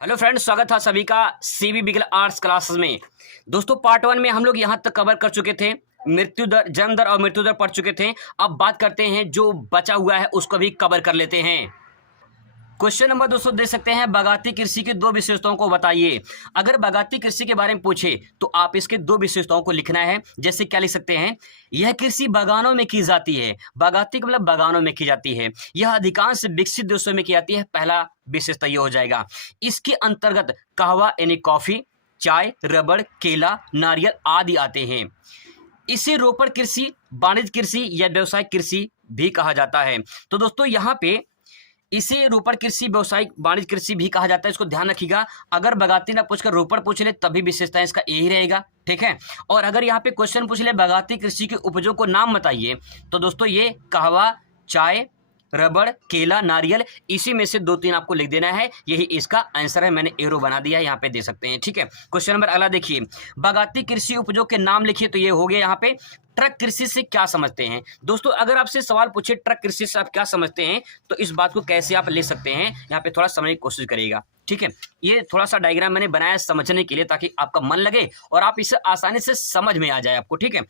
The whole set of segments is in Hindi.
हेलो फ्रेंड्स, स्वागत था सभी का सीबी बिगल आर्ट्स क्लासेस में। दोस्तों पार्ट 1 में हम लोग यहाँ तक कवर कर चुके थे, मृत्यु दर, जन्म दर और मृत्यु दर पढ़ चुके थे। अब बात करते हैं जो बचा हुआ है उसको भी कवर कर लेते हैं। क्वेश्चन नंबर दोस्तों देख सकते हैं, बागाती कृषि की दो विशेषताओं को बताइए। अगर बागाती कृषि के बारे में पूछे तो आप इसके दो विशेषताओं को लिखना है। जैसे क्या लिख सकते हैं, यह कृषि बागानों में की जाती है। बागाती का मतलब बागानों में की जाती है। यह अधिकांश विकसित देशों में की जाती है। पहला विशेषता यह हो जाएगा। इसके अंतर्गत कहवा यानी कॉफी, चाय, रबड़, केला, नारियल आदि आते हैं। इसे रोपड़ कृषि, वाणिज्य कृषि या व्यवसायिक कृषि भी कहा जाता है। तो दोस्तों यहाँ पे इसे रोपड़ कृषि, व्यवसायिक, वाणिज्य कृषि भी कहा जाता है। इसको ध्यान रखिएगा। अगर बागाती ना पूछकर रोपड़ पूछ ले तभी विशेषता इसका यही रहेगा, ठीक है। और अगर यहाँ पे क्वेश्चन पूछ ले बागाती कृषि के उपजों को नाम बताइए, तो दोस्तों ये कहवा, चाय, रबड़, केला, नारियल, इसी में से 2-3 आपको लिख देना है। यही इसका आंसर है। मैंने एरो बना दिया है, यहाँ पे दे सकते हैं, ठीक है। क्वेश्चन नंबर अगला देखिए, बागाती कृषि उपजों के नाम लिखिए। तो ये हो गया यहाँ पे। ट्रक कृषि से क्या समझते हैं दोस्तों? अगर आपसे सवाल पूछे ट्रक कृषि से आप क्या समझते हैं, तो इस बात को कैसे आप ले सकते हैं, यहाँ पे थोड़ा समझने की कोशिश करिएगा, ठीक है। ये थोड़ा सा डायग्राम मैंने बनाया समझने के लिए, ताकि आपका मन लगे और आप इसे आसानी से समझ में आ जाए आपको, ठीक है।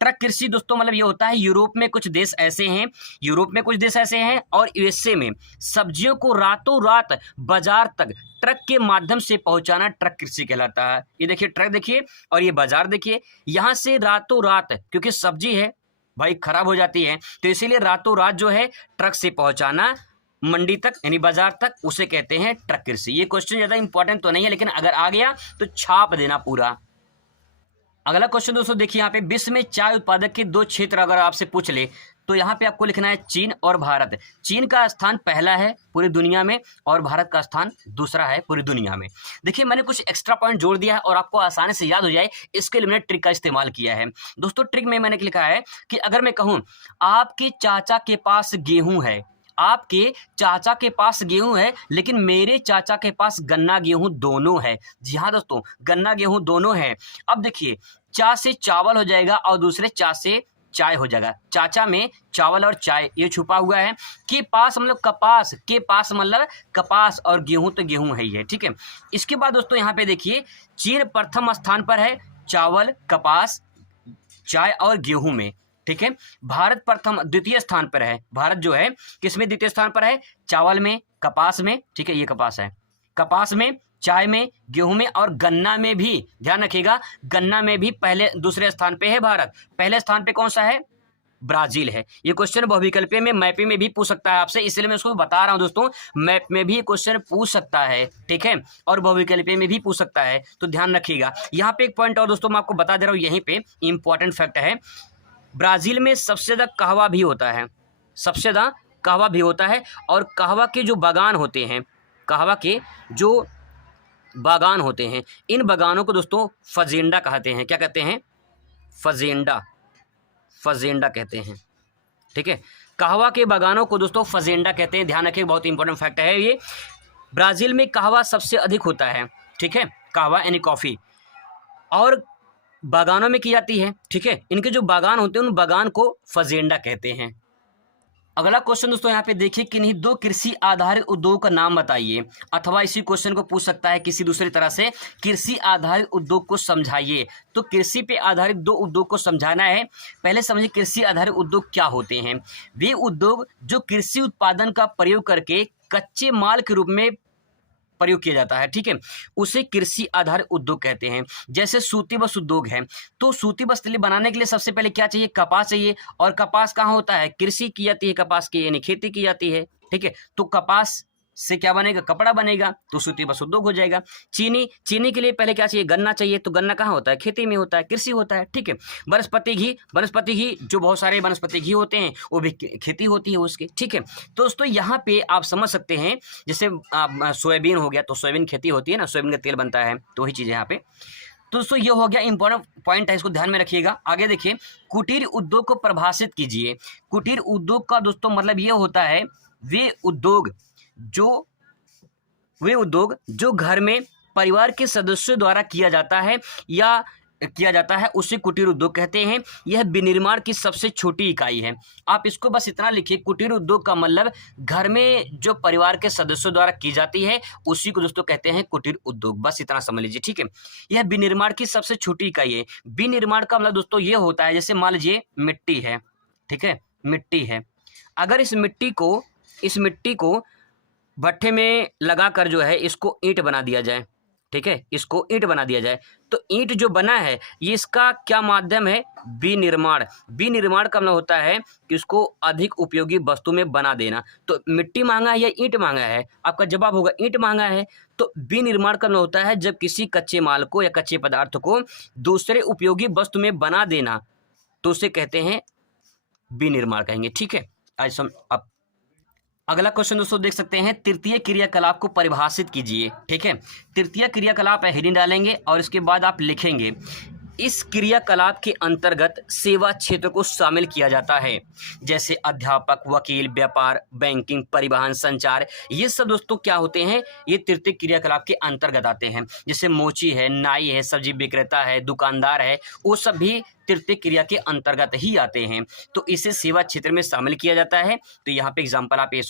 ट्रक कृषि दोस्तों मतलब ये होता है, यूरोप में कुछ देश ऐसे हैं और यूएसए में सब्जियों को रातों रात बाजार तक ट्रक के माध्यम से पहुंचाना ट्रक कृषि कहलाता है। ये देखिए ट्रक देखिए और ये बाजार देखिए। यहाँ से रातों रात, क्योंकि सब्जी है भाई खराब हो जाती है, तो इसीलिए रातों रात जो है ट्रक से पहुंचाना मंडी तक यानी बाजार तक, उसे कहते हैं ट्रक कृषि। ये क्वेश्चन ज्यादा इंपॉर्टेंट तो नहीं है, लेकिन अगर आ गया तो छाप देना पूरा। अगला क्वेश्चन दोस्तों देखिए, यहाँ पे विश्व में चाय उत्पादक के 2 क्षेत्र अगर आपसे पूछ ले, तो यहाँ पे आपको लिखना है चीन और भारत। चीन का स्थान पहला है पूरी दुनिया में और भारत का स्थान दूसरा है पूरी दुनिया में। देखिए मैंने कुछ एक्स्ट्रा पॉइंट जोड़ दिया है और आपको आसानी से याद हो जाए, इसके लिए मैंने ट्रिक का इस्तेमाल किया है। दोस्तों ट्रिक में मैंने लिखा है कि अगर मैं कहूँ आपके चाचा के पास गेहूं है, आपके चाचा के पास गेहूं है, लेकिन मेरे चाचा के पास गन्ना गेहूं दोनों है। जी हाँ दोस्तों, गन्ना गेहूं दोनों है। अब देखिए, चा से चावल हो जाएगा और दूसरे चा से चाय हो जाएगा। चाचा में चावल और चाय ये छुपा हुआ है। के पास मतलब कपास, के पास मतलब कपास, और गेहूं तो गेहूं है ही है, ठीक है। इसके बाद दोस्तों यहाँ पे देखिए, चीन प्रथम स्थान पर है चावल, कपास, चाय और गेहूं में, ठीक है। भारत प्रथम द्वितीय स्थान पर है। भारत जो है किसमें द्वितीय स्थान पर है? चावल में, कपास में, ठीक है, ये कपास है, कपास में, चाय में, गेहूं में और गन्ना में भी। ध्यान रखिएगा, गन्ना में भी पहले दूसरे स्थान पे है भारत। पहले स्थान पे कौन सा है? ब्राजील है। ये क्वेश्चन बहुविकल्पीय में, मैपिंग में भी पूछ सकता है आपसे, इसलिए मैं उसको बता रहा हूं दोस्तों। मैप में भी क्वेश्चन पूछ सकता है, ठीक है, और बहुविकल्पीय में भी पूछ सकता है, तो ध्यान रखिएगा। यहाँ पे एक पॉइंट और दोस्तों मैं आपको बता दे रहा हूँ, यहीं पे इंपॉर्टेंट फैक्ट है। ब्राजील में सबसे ज़्यादा कहवा भी होता है, सबसे ज़्यादा कहवा भी होता है। और कहवा के जो बागान होते हैं, कहवा के जो बागान होते हैं, इन बागानों को दोस्तों फजेंडा कहते हैं। क्या कहते हैं? फजेंडा, फजेंडा कहते हैं, ठीक है। कहवा के बागानों को दोस्तों फजेंडा कहते हैं। ध्यान रखिए, बहुत इंपॉर्टेंट फैक्ट है ये। ब्राजील में कहवा सबसे अधिक होता है, ठीक है, कहवा यानी कॉफ़ी, और बागानों में की जाती है, ठीक है। इनके जो बागान होते हैं उन बागान को फजेंडा कहते हैं। अगला क्वेश्चन दोस्तों यहाँ पे देखिए, किन्हीं 2 कृषि आधारित उद्योग का नाम बताइए। अथवा इसी क्वेश्चन को पूछ सकता है किसी दूसरी तरह से, कृषि आधारित उद्योग को समझाइए। तो कृषि पे आधारित 2 उद्योग को समझाना है। पहले समझिए कृषि आधारित उद्योग क्या होते हैं। वे उद्योग जो कृषि उत्पादन का प्रयोग करके कच्चे माल के रूप में प्रयोग किया जाता है, ठीक है, उसे कृषि आधारित उद्योग कहते हैं। जैसे सूती वस्त्र उद्योग है, तो सूती वस्त्र बनाने के लिए सबसे पहले क्या चाहिए? कपास चाहिए। और कपास कहाँ होता है? कृषि की जाती है कपास की, यानी खेती की जाती है, ठीक है। तो कपास से क्या बनेगा? कपड़ा बनेगा, तो सूती वस्त्र उद्योग हो जाएगा। चीनी, चीनी के लिए पहले क्या चाहिए? गन्ना चाहिए। तो गन्ना कहाँ होता है? खेती में होता है, कृषि होता है, ठीक है। वनस्पति घी, वनस्पति घी जो बहुत सारे वनस्पति घी होते हैं वो भी खेती होती है उसकी, ठीक है। तो दोस्तों यहाँ पे आप समझ सकते हैं, जैसे सोयाबीन हो गया, तो सोयाबीन खेती होती है ना, सोयाबीन का तेल बनता है, तो वही चीज़ है यहाँ पे। तो दोस्तों ये हो गया इंपॉर्टेंट पॉइंट है, इसको ध्यान में रखिएगा। आगे देखिए, कुटीर उद्योग को परिभाषित कीजिए। कुटीर उद्योग का दोस्तों मतलब ये होता है, वे उद्योग जो घर में परिवार के सदस्यों द्वारा किया जाता है, या किया जाता है उसे कुटीर उद्योग कहते हैं। यह विनिर्माण की सबसे छोटी इकाई है। आप इसको बस इतना लिखिए, कुटीर उद्योग का मतलब घर में जो परिवार के सदस्यों द्वारा की जाती है उसी को दोस्तों कहते हैं कुटीर उद्योग। बस इतना समझ लीजिए, ठीक है। यह विनिर्माण की सबसे छोटी इकाई है। विनिर्माण का मतलब दोस्तों ये होता है, जैसे मान लीजिए मिट्टी है, ठीक है, मिट्टी है। अगर इस मिट्टी को भट्ठे में लगाकर जो है इसको ईंट बना दिया जाए, ठीक है, इसको ईंट बना दिया जाए, तो ईंट जो बना है ये इसका क्या माध्यम है? विनिर्माण। विनिर्माण का मतलब होता है कि इसको अधिक उपयोगी वस्तु में बना देना। तो मिट्टी महंगा है या ईंट महंगा है? आपका जवाब होगा ईंट महंगा है। तो विनिर्माण का मतलब होता है जब किसी कच्चे माल को या कच्चे पदार्थ को दूसरे उपयोगी वस्तु में बना देना, तो उसे कहते हैं विनिर्माण कहेंगे, ठीक है। आज हम अब अगला क्वेश्चन दोस्तों देख सकते हैं, तृतीय क्रियाकलाप को परिभाषित कीजिए, ठीक है। तृतीय क्रियाकलाप है, हेडिंग डालेंगे और इसके बाद आप लिखेंगे इस क्रियाकलाप के अंतर्गत सेवा क्षेत्र को शामिल किया जाता है, जैसे अध्यापक, वकील, व्यापार, बैंकिंग, परिवहन, संचार। ये सब दोस्तों क्या होते हैं? ये तृतीय क्रियाकलाप के अंतर्गत आते हैं। जैसे मोची है, नाई है, सब्जी विक्रेता है, दुकानदार है, वो सब भी तृतीय क्रिया के अंतर्गत ही आते हैं। तो इसे सेवा क्षेत्र में शामिल किया जाता है। तो यहाँ पे एग्जाम्पल आप ये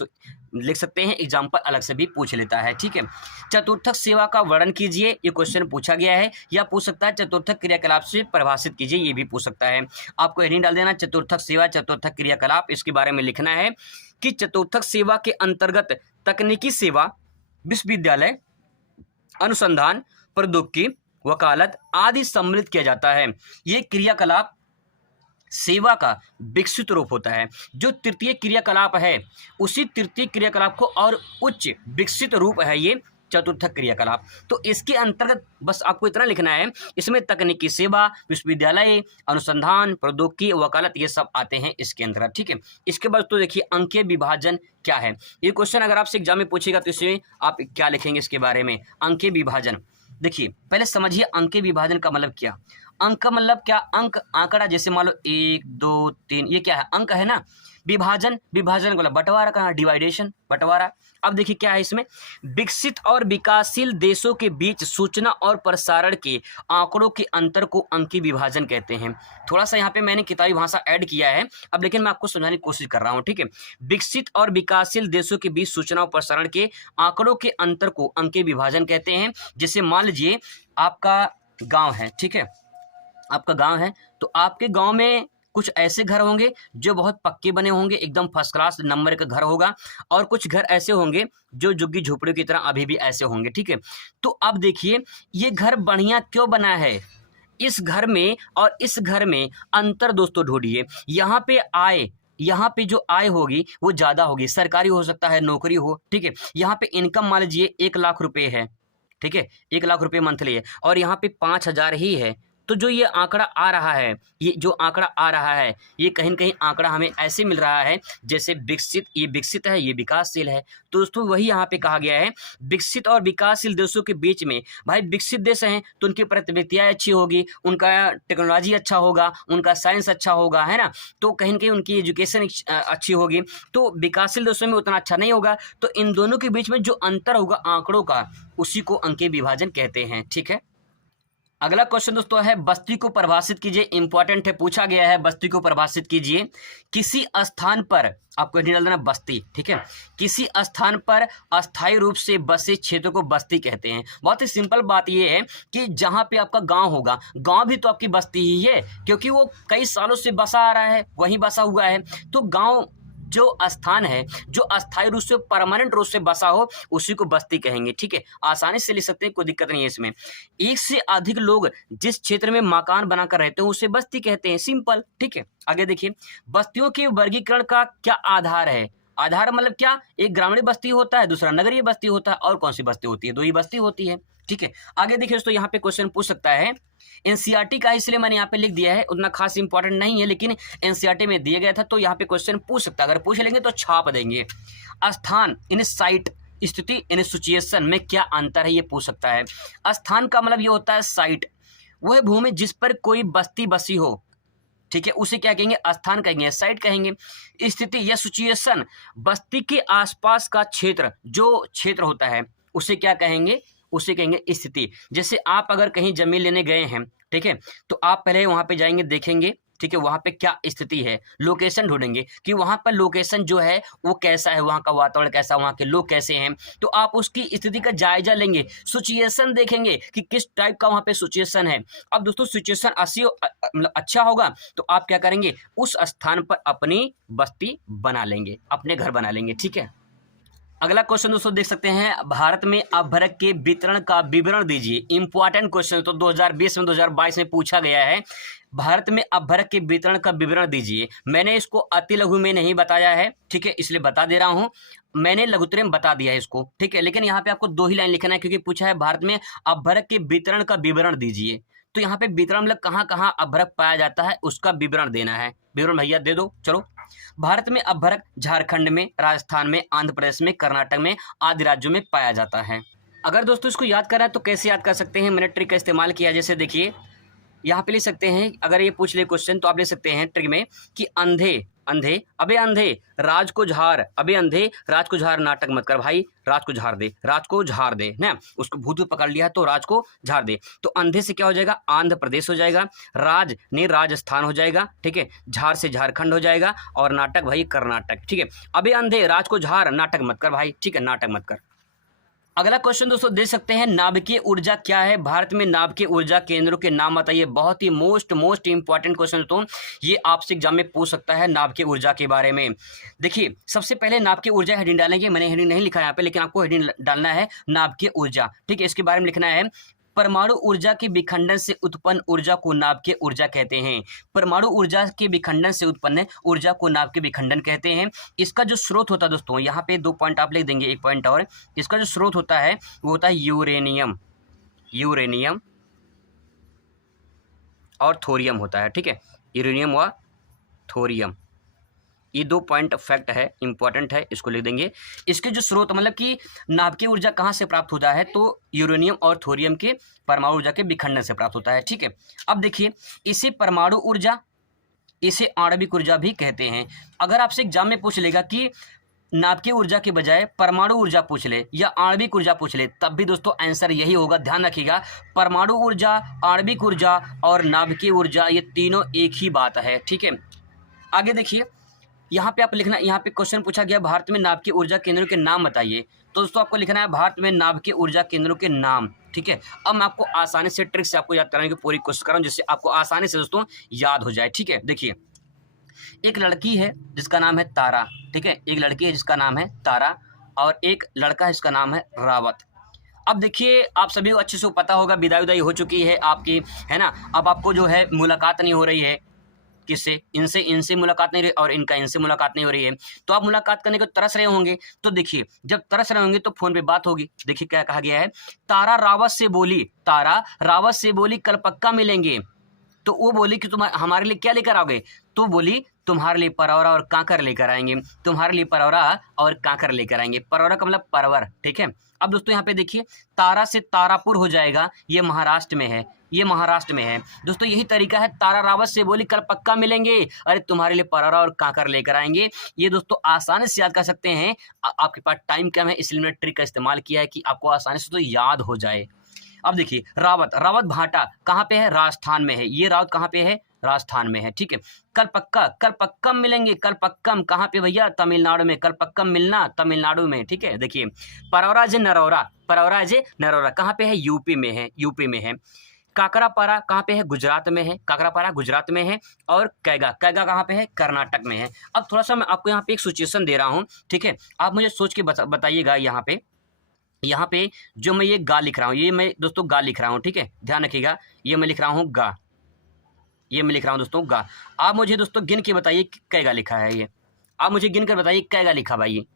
लिख सकते हैं, एग्जाम्पल अलग से भी पूछ लेता है, ठीक है। चतुर्थक सेवा का वर्णन कीजिए, ये क्वेश्चन पूछा गया है। या पूछ सकता है चतुर्थक क्रियाकलाप से परिभाषित कीजिए, ये भी पूछ सकता है। आपको हेडिंग डाल देना चतुर्थक सेवा, चतुर्थक क्रियाकलाप, इसके बारे में लिखना है कि चतुर्थक सेवा के अंतर्गत तकनीकी सेवा, विश्वविद्यालय, अनुसंधान, प्रौद्योगिकी, वकालत आदि सम्मिलित किया जाता है। ये क्रियाकलाप सेवा का विकसित रूप होता है। जो तृतीय क्रियाकलाप है उसी तृतीय क्रियाकलाप को और उच्च विकसित रूप है ये चतुर्थक क्रियाकलाप। तो इसके अंतर्गत बस आपको इतना लिखना है, इसमें तकनीकी सेवा, विश्वविद्यालय, अनुसंधान, प्रौद्योगिकी, वकालत ये सब आते हैं इसके अंतर्गत, ठीक है। इसके बाद तो देखिए अंकीय विभाजन क्या है। ये क्वेश्चन अगर आपसे एग्जाम में पूछेगा तो इसमें आप क्या लिखेंगे इसके बारे में? अंकीय विभाजन, देखिए पहले समझिए अंकीय विभाजन का मतलब क्या। अंक का मतलब क्या? अंक आंकड़ा, जैसे मान लो 1 2 3, ये क्या है? अंक है ना। विभाजन, विभाजन का मतलब बंटवारा का, डिवाइडेशन, बंटवारा। अब देखिए क्या है इसमें, विकसित और विकासशील देशों के बीच सूचना और प्रसारण के आंकड़ों के अंतर को अंकीय विभाजन कहते हैं। थोड़ा सा यहाँ पे मैंने किताबी भाषा ऐड किया है, अब लेकिन मैं आपको समझाने की कोशिश कर रहा हूँ, ठीक है। विकसित और विकासशील देशों के बीच सूचना और प्रसारण के आंकड़ों के अंतर को अंकीय विभाजन कहते हैं। जैसे मान लीजिए आपका गाँव है, ठीक है, आपका गांव है, तो आपके गांव में कुछ ऐसे घर होंगे जो बहुत पक्के बने होंगे, एकदम फर्स्ट क्लास नंबर का घर होगा, और कुछ घर ऐसे होंगे जो झुग्गी झोपड़ियों की तरह अभी भी ऐसे होंगे, ठीक है। तो अब देखिए ये घर बढ़िया क्यों बना है, इस घर में और इस घर में अंतर दोस्तों ढूंढिए। यहाँ पे जो आय होगी वो ज़्यादा होगी, सरकारी हो सकता है, नौकरी हो, ठीक है। यहाँ पे इनकम मान लीजिए 1 लाख रुपए है, ठीक है, 1 लाख रुपए मंथली है, और यहाँ पे 5,000 ही है। तो जो ये आंकड़ा आ रहा है, ये जो आंकड़ा आ रहा है, ये कहीं न कहीं आंकड़ा हमें ऐसे मिल रहा है जैसे विकसित, ये विकसित है, ये विकासशील है। तो दोस्तों वही यहाँ पे कहा गया है, विकसित और विकासशील देशों के बीच में, भाई विकसित देश हैं तो उनकी प्रवृत्तियाँ अच्छी होगी, उनका टेक्नोलॉजी अच्छा होगा, उनका साइंस अच्छा होगा, है ना। तो कहीं न कहीं उनकी एजुकेशन अच्छी होगी। तो विकासशील देशों में उतना अच्छा नहीं होगा। तो इन दोनों के बीच में जो अंतर होगा आंकड़ों का, उसी को अंकीय विभाजन कहते हैं, ठीक है। अगला क्वेश्चन दोस्तों है बस्ती को परिभाषित कीजिए। इंपॉर्टेंट है, पूछा गया है, बस्ती को परिभाषित कीजिए। किसी स्थान पर, आपको हेडिंग डाल देना बस्ती, ठीक है। किसी स्थान पर अस्थायी रूप से बसे क्षेत्र को बस्ती कहते हैं। बहुत ही सिंपल बात यह है कि जहां पे आपका गांव होगा, गांव भी तो आपकी बस्ती ही है, क्योंकि वो कई सालों से बसा आ रहा है, वहीं बसा हुआ है। तो गांव जो स्थान है, जो अस्थायी रूप से, परमानेंट रूप से बसा हो, उसी को बस्ती कहेंगे, ठीक है। आसानी से लिख सकते हैं, कोई दिक्कत नहीं है इसमें। एक से अधिक लोग जिस क्षेत्र में मकान बनाकर रहते हैं उसे बस्ती कहते हैं, सिंपल, ठीक है। आगे देखिए, बस्तियों के वर्गीकरण का क्या आधार है? आधार मतलब क्या? एक ग्रामीण बस्ती होता है, दूसरा नगरीय बस्ती होता है, और कौन सी बस्ती होती है? 2 ही बस्ती होती है, ठीक है। आगे देखिए दोस्तों, यहाँ पे क्वेश्चन पूछ सकता है, एनसीईआरटी का इसलिए मैंने यहाँ पे लिख दिया है, उतना खास इंपॉर्टेंट नहीं है, लेकिन एनसीईआरटी में दिया गया था तो यहाँ पे क्वेश्चन पूछ सकता है। अगर पूछ लेंगे तो छाप देंगे। स्थान इन साइट, स्थिति इन सिचुएशन में क्या अंतर है, ये पूछ सकता है। स्थान का मतलब ये होता है साइट, वह भूमि जिस पर कोई बस्ती बसी हो, ठीक है, उसे क्या कहेंगे? स्थान कहेंगे, साइट कहेंगे। स्थिति या सिचुएशन, बस्ती के आसपास का क्षेत्र, जो क्षेत्र होता है उसे क्या कहेंगे? उसे कहेंगे स्थिति। जैसे आप अगर कहीं जमीन लेने गए हैं, ठीक है, तो आप पहले वहां पे जाएंगे, देखेंगे, ठीक है, वहां पे क्या स्थिति है, लोकेशन ढूंढेंगे कि वहां पर लोकेशन जो है वो कैसा है, वहां का वातावरण कैसा, वहां के लोग कैसे हैं, तो आप उसकी स्थिति का जायजा लेंगे, सिचुएशन देखेंगे कि किस टाइप का वहां पे सिचुएशन है। अब दोस्तों सिचुएशन मतलब अच्छा होगा तो आप क्या करेंगे, उस स्थान पर अपनी बस्ती बना लेंगे, अपने घर बना लेंगे, ठीक है। अगला क्वेश्चन दोस्तों देख सकते हैं, भारत में अपभ्रक के वितरण का विवरण दीजिए। इंपॉर्टेंट क्वेश्चन तो 2020 में 2022 में पूछा गया है। भारत में अपभ्रक के वितरण का विवरण दीजिए। मैंने इसको अति लघु में नहीं बताया है, ठीक है, इसलिए बता दे रहा हूं, मैंने लघुत्तम में बता दिया है इसको, ठीक है, लेकिन यहाँ पे आपको 2 ही लाइन लिखना है क्योंकि पूछा है भारत में अपभ्रक के वितरण का विवरण दीजिए। तो यहाँ पे वितरण मतलब कहाँ कहाँ अपभ्रक पाया जाता है उसका विवरण देना है। विवरण भैया दे दो। चलो, भारत में अपभ्रक झारखंड में, राजस्थान में, आंध्र प्रदेश में, कर्नाटक में आदि राज्यों में पाया जाता है। अगर दोस्तों इसको याद करना है तो कैसे याद कर सकते हैं, मैंने ट्रिक का इस्तेमाल किया। जैसे देखिए यहाँ पे लिख सकते हैं, अगर ये पूछ ले क्वेश्चन तो आप ले सकते हैं ट्रिक में कि अंधे अंधे अबे अंधे राज को झार, अबे अंधे राज को झार, नाटक मत कर भाई, राज को झाड़ दे, राज को झाड़ दे ना, उसको भूत पकड़ लिया तो राज को झाड़ दे। तो अंधे से क्या हो जाएगा, आंध्र प्रदेश हो जाएगा, राज ने राजस्थान हो जाएगा, ठीक है, झार से झारखंड हो जाएगा, और नाटक भाई कर्नाटक, ठीक है। अबे अंधे राज को झाड़, नाटक मत कर भाई, ठीक है, नाटक मत कर। अगला क्वेश्चन दोस्तों देख सकते हैं, नाभिकीय ऊर्जा क्या है, भारत में नाभिकीय ऊर्जा केंद्रों के नाम बताइए। बहुत ही मोस्ट इंपॉर्टेंट क्वेश्चन तो ये आपसे एग्जाम में पूछ सकता है नाभिकीय ऊर्जा के बारे में। देखिए सबसे पहले नाभिकीय ऊर्जा हेडिंग डालेंगे, मैंने हेडिंग नहीं लिखा है यहाँ पे, लेकिन आपको हेडिंग डालना है नाभिकीय ऊर्जा, ठीक है, इसके बारे में लिखना है। परमाणु ऊर्जा के विखंडन से उत्पन्न ऊर्जा को नाभिकीय ऊर्जा कहते हैं। परमाणु ऊर्जा के विखंडन से उत्पन्न ऊर्जा को नाभिकीय विखंडन कहते हैं। इसका जो स्रोत होता है दोस्तों, यहाँ पे 2 पॉइंट आप लिख देंगे, 1 पॉइंट और, इसका जो स्रोत होता है वो होता है यूरेनियम, यूरेनियम और थोरियम होता है, ठीक है, यूरेनियम व थोरियम, ये 2 पॉइंट फैक्ट है, इंपॉर्टेंट है, इसको लिख देंगे। इसके जो स्रोत मतलब कि नाभिकीय ऊर्जा कहाँ से प्राप्त होता है, तो यूरेनियम और थोरियम के परमाणु ऊर्जा के विखंडन से प्राप्त होता है, ठीक है। अब देखिए इसे परमाणु ऊर्जा, इसे आणविक ऊर्जा भी कहते हैं। अगर आपसे एग्जाम में पूछ लेगा कि नाभिकीय ऊर्जा के बजाय परमाणु ऊर्जा पूछ ले या आणविक ऊर्जा पूछ ले, तब भी दोस्तों आंसर यही होगा, ध्यान रखिएगा। परमाणु ऊर्जा, आणविक ऊर्जा और नाभिकीय ऊर्जा ये तीनों एक ही बात है, ठीक है। आगे देखिए यहाँ पे आप लिखना, यहाँ पे क्वेश्चन पूछा गया भारत में नाभिकीय ऊर्जा केंद्रों के नाम बताइए, तो दोस्तों आपको लिखना है भारत में नाभिकीय ऊर्जा केंद्रों के नाम, ठीक है। अब मैं आपको आसानी से ट्रिक से आपको याद कराने की पूरी कोशिश कर रहा हूँ जिससे आपको आसानी से दोस्तों याद हो जाए, ठीक है। देखिए एक लड़की है जिसका नाम है तारा, ठीक है, एक लड़की है जिसका नाम है तारा और एक लड़का है जिसका नाम है रावत। अब देखिए आप सभी को अच्छे से पता होगा, विदाई उदाई हो चुकी है आपकी, है ना, अब आपको जो है मुलाकात नहीं हो रही है, किससे, इनसे मुलाकात नहीं रही और इनका इनसे मुलाकात नहीं हो रही है, तो आप मुलाकात करने को तरस रहे होंगे। तो देखिए जब तरस रहे होंगे तो फोन पे बात होगी। देखिए क्या कहा गया है, तारा रावत से बोली, तारा रावत से बोली कल पक्का मिलेंगे। तो वो बोली कि तुम हमारे लिए क्या लेकर आओगे, तो बोली तुम्हारे लिए परौरा और कांकर लेकर आएंगे, तुम्हारे लिए परौरा और कांकर लेकर आएंगे। परौरा का मतलब परवर, ठीक है। अब दोस्तों यहाँ पे देखिए तारा से तारापुर हो जाएगा, ये महाराष्ट्र में है, ये महाराष्ट्र में है दोस्तों। यही तरीका है, तारा रावत से बोली कल पक्का मिलेंगे, अरे तुम्हारे लिए परौरा और कांकर लेकर आएंगे। ये दोस्तों आसानी से याद कर सकते हैं। आपके पास टाइम कम है इसलिए मैंने ट्रिक का इस्तेमाल किया है कि आपको आसानी से तो याद हो जाए। अब देखिए रावत, रावत भाटा कहाँ पे है, राजस्थान में है, ये रावत कहाँ पे है, राजस्थान में है, ठीक है। कल पक्का, कल पक्कम मिलेंगे, कल पक्कम कहाँ पे भैया, तमिलनाडु में, कल पक्कम मिलना तमिलनाडु में, ठीक है। देखिए परौरा जे नरौरा, परौरा जे नरौरा कहाँ पे है, यूपी में है, यूपी में है। काकरापारा कहाँ पे है, गुजरात में है, काकरापारा गुजरात में है। और कैगा, कैगा कहाँ पे है, कर्नाटक में है। अब थोड़ा सा मैं आपको यहाँ पे एक सिचुएशन दे रहा हूँ, ठीक है, आप मुझे सोच के बताइएगा। यहाँ पे जो मैं ये गा लिख रहा हूँ, ये मैं दोस्तों गा लिख रहा हूँ, ठीक है, ध्यान रखिएगा, ये मैं लिख रहा हूँ गा, ये मैं लिख रहा हूँ दोस्तों गा। आप मुझे दोस्तों गिन के बताइए कैगा लिखा है ये, आप मुझे गिन कर बताइए कैगा लिखा भाई,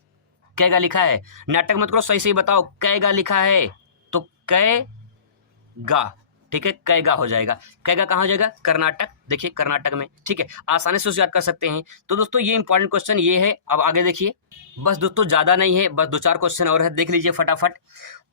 कैगा लिखा है, नाटक मत करो, सही सही बताओ कैगा लिखा है, तो कैगा, ठीक है, कैगा हो जाएगा। कैगा कहाँ हो जाएगा, कर्नाटक, देखिए कर्नाटक में, ठीक है, आसानी से उसे याद कर सकते हैं। तो दोस्तों ये इंपॉर्टेंट क्वेश्चन ये है। अब आगे देखिए, बस दोस्तों ज़्यादा नहीं है, बस 2-4 क्वेश्चन और है, देख लीजिए फटाफट।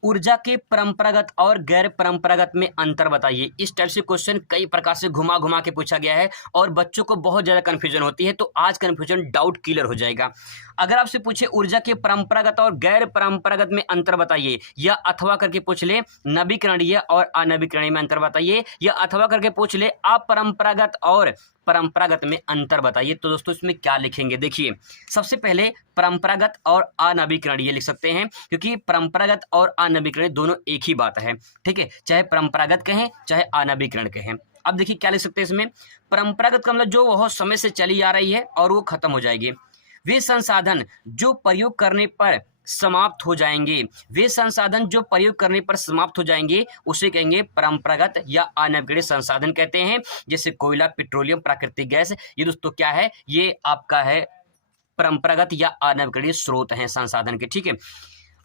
ऊर्जा के परंपरागत और गैर परंपरागत में अंतर बताइए। इस टाइप से क्वेश्चन कई प्रकार से घुमा घुमा के पूछा गया है और बच्चों को बहुत ज़्यादा कन्फ्यूजन होती है, तो आज कन्फ्यूजन डाउट क्लियर हो जाएगा। अगर आपसे पूछे ऊर्जा के परंपरागत और गैर परंपरागत में अंतर बताइए, या अथवा करके पूछ ले नवीकरणीय और अनवीकरणीय में अंतर बताइए, या अथवा करके पूछ ले अपरंपरागत और परंपरागत में अंतर बताइए, तो दोस्तों इसमें क्या लिखेंगे? देखिए, सबसे पहले परंपरागत और अनवीकरणीय लिख सकते हैं, क्योंकि परंपरागत और अनवीकरणीय दोनों एक ही बात है, ठीक है, चाहे परंपरागत कहें चाहे अनवीकरण कहें। अब देखिए क्या लिख सकते हैं इसमें, परंपरागत का मतलब जो बहुत समय से चली आ रही है और वो खत्म हो जाएगी। वे संसाधन जो प्रयोग करने पर समाप्त हो जाएंगे, वे संसाधन जो प्रयोग करने पर समाप्त हो जाएंगे उसे कहेंगे परंपरागत या अनवीकरणीय संसाधन कहते हैं। जैसे कोयला, पेट्रोलियम, प्राकृतिक गैस, ये दोस्तों क्या है, ये आपका है परंपरागत या अनवीकरणीय स्रोत हैं संसाधन के, ठीक है।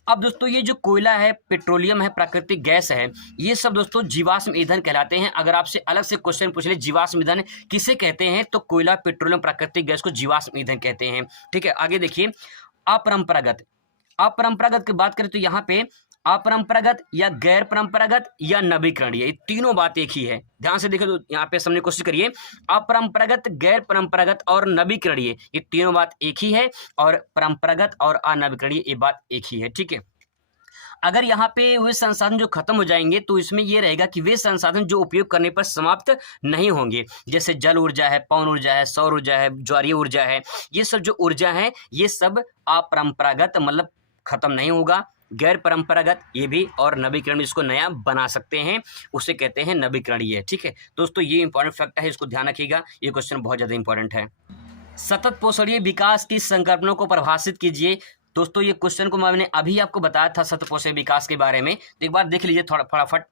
अब दोस्तों ये जो कोयला है, पेट्रोलियम है, प्राकृतिक गैस है, ये सब दोस्तों जीवाश्म ईंधन कहलाते हैं। अगर आपसे अलग से क्वेश्चन पूछ ले जीवाश्म ईंधन किसे कहते हैं, तो कोयला, पेट्रोलियम, प्राकृतिक गैस को जीवाश्म ईंधन कहते हैं, ठीक है। आगे देखिए, अपरंपरागत, अपरंपरागत की बात करें तो यहाँ पे अपरंपरागत या गैर परंपरागत या नवीकरणीय, ये तीनों बात एक ही है। ध्यान से देखो तो यहाँ पे समझने की कोशिश करिए, अपरंपरागत, गैर परंपरागत और नवीकरणीय, ये तीनों बात एक ही है, और परंपरागत और अनवीकरणीय ये बात एक ही है, ठीक है। अगर यहाँ पे वे संसाधन जो खत्म हो जाएंगे तो इसमें यह रहेगा कि वे संसाधन जो उपयोग करने पर समाप्त नहीं होंगे, जैसे जल ऊर्जा है, पवन ऊर्जा है, सौर ऊर्जा है, ज्वारीय ऊर्जा है, ये सब जो ऊर्जा है ये सब अपरंपरागत मतलब खत्म नहीं होगा। गैर परंपरागत ये भी, और नवीकरण इसको नया बना सकते हैं, उसे कहते हैं नवीकरणीय, ठीक है। दोस्तों ये इंपॉर्टेंट फैक्ट है, इसको ध्यान रखिएगा, ये क्वेश्चन बहुत ज़्यादा इंपॉर्टेंट है। सतत पोषणीय विकास की संकल्पना को परिभाषित कीजिए। दोस्तों ये क्वेश्चन को मैंने अभी आपको बताया था सतत पोषणीय विकास के बारे में, तो एक बार देख लीजिए थोड़ा फटाफट।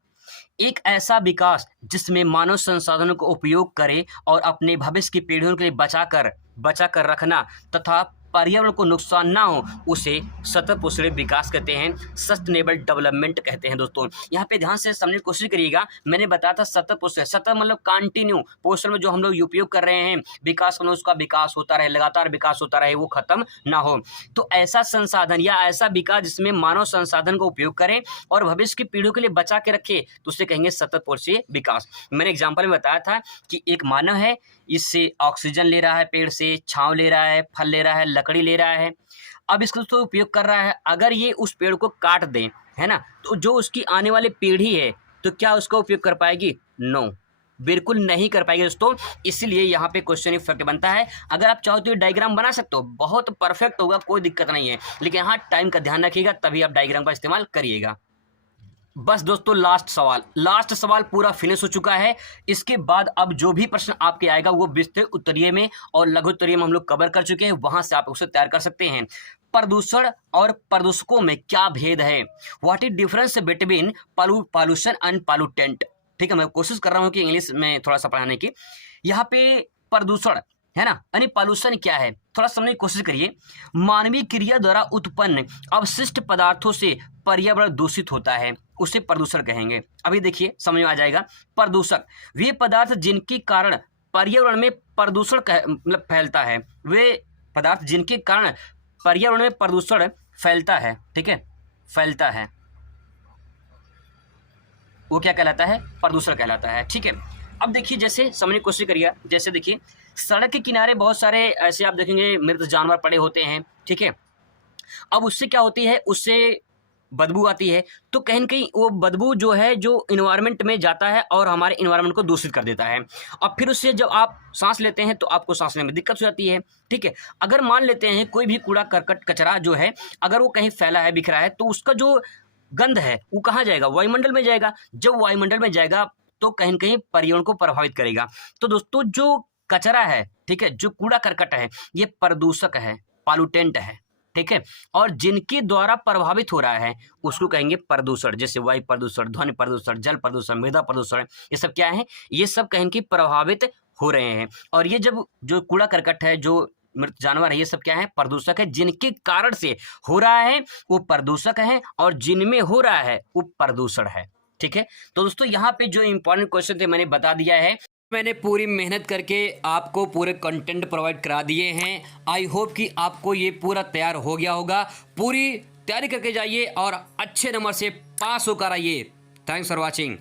एक ऐसा विकास जिसमें मानव संसाधनों को उपयोग करे और अपने भविष्य की पीढ़ियों के लिए बचा कर रखना तथा पर्यावरण को नुकसान ना हो, उसे सतत पोषणीय विकास कहते हैं, सस्टेनेबल डेवलपमेंट कहते हैं। दोस्तों यहाँ पे ध्यान से समझने की कोशिश करिएगा, मैंने बताया था सतत पोषण, सतत मतलब कंटिन्यू, पोषण में जो हम लोग उपयोग कर रहे हैं, विकास मतलब उसका विकास होता रहे, लगातार विकास होता रहे, वो खत्म ना हो। तो ऐसा संसाधन या ऐसा विकास जिसमें मानव संसाधन का उपयोग करें और भविष्य की पीढ़ियों के लिए बचा के रखे, तो उसे कहेंगे सतत पोषणीय विकास। मैंने एग्जाम्पल में बताया था कि एक मानव है, इससे ऑक्सीजन ले रहा है, पेड़ से छांव ले रहा है, फल ले रहा है, लकड़ी ले रहा है, अब इसका तो उपयोग कर रहा है। अगर ये उस पेड़ को काट दें, है ना, तो जो उसकी आने वाली पीढ़ी है तो क्या उसका उपयोग कर पाएगी? नो, बिल्कुल नहीं कर पाएगी दोस्तों। इसलिए यहाँ पे क्वेश्चन इफेक्ट बनता है। अगर आप चाहो तो ये डायग्राम बना सकते हो, बहुत परफेक्ट होगा, कोई दिक्कत नहीं है, लेकिन हाँ टाइम का ध्यान रखिएगा, तभी आप डायग्राम का इस्तेमाल करिएगा। बस दोस्तों लास्ट सवाल पूरा फिनिश हो चुका है। इसके बाद अब जो भी प्रश्न आपके आएगा वो विस्तृत उत्तरीय में और लघु उत्तरीय में हम लोग कवर कर चुके हैं, वहां से आप उसे तैयार कर सकते हैं। प्रदूषण और प्रदूषकों में क्या भेद है? What is difference between pollution and pollutant? ठीक है, मैं कोशिश कर रहा हूँ कि इंग्लिश में थोड़ा सा पढ़ाने की। यहाँ पे प्रदूषण है ना, यानी पॉल्यूशन क्या है, थोड़ा समझने की कोशिश करिए। मानवीय क्रिया द्वारा उत्पन्न अवशिष्ट पदार्थों से पर्यावरण दूषित होता है, उसे प्रदूषण कहेंगे। अभी देखिए समझ में आ जाएगा। प्रदूषक वे पदार्थ जिनके कारण पर्यावरण में प्रदूषण मतलब फैलता है, वे पदार्थ जिनके कारण पर्यावरण में प्रदूषण फैलता है, ठीक है, फैलता है, वो क्या कहलाता है? प्रदूषण कहलाता है, ठीक है। अब देखिए जैसे समझने की कोशिश करिए, जैसे देखिए सड़क के किनारे बहुत सारे ऐसे आप देखेंगे मृत जानवर पड़े होते हैं, ठीक है। अब उससे क्या होती है, उससे बदबू आती है, तो कहीं न कहीं वो बदबू जो है जो इन्वायरमेंट में जाता है और हमारे इन्वायरमेंट को दूषित कर देता है। अब फिर उससे जब आप सांस लेते हैं तो आपको सांस लेने में दिक्कत हो जाती है, ठीक है। अगर मान लेते हैं कोई भी कूड़ा करकट कचरा जो है अगर वो कहीं फैला है, बिखरा है, तो उसका जो गंध है वो कहाँ जाएगा? वायुमंडल में जाएगा। जब वायुमंडल में जाएगा तो कहीं न कहीं पर्यावरण को प्रभावित करेगा। तो दोस्तों जो कचरा है, ठीक है, जो कूड़ा करकट है, ये प्रदूषक है, पॉल्यूटेंट है, ठीक है। और जिनके द्वारा प्रभावित हो रहा है उसको कहेंगे प्रदूषण, जैसे वायु प्रदूषण, ध्वनि प्रदूषण, जल प्रदूषण, मृदा प्रदूषण, ये सब क्या है? ये सब कहेंगे कि प्रभावित हो रहे हैं। और ये जब जो कूड़ा करकट है, जो मृत जानवर है, ये सब क्या है? प्रदूषक है। जिनके कारण से हो रहा है वो प्रदूषक है और जिनमें हो रहा है वो प्रदूषण है, ठीक है। तो दोस्तों यहाँ पे जो इंपॉर्टेंट क्वेश्चन थे मैंने बता दिया है। मैंने पूरी मेहनत करके आपको पूरे कंटेंट प्रोवाइड करा दिए हैं। आई होप कि आपको ये पूरा तैयार हो गया होगा। पूरी तैयारी करके जाइए और अच्छे नंबर से पास होकर आइए। Thanks for watching.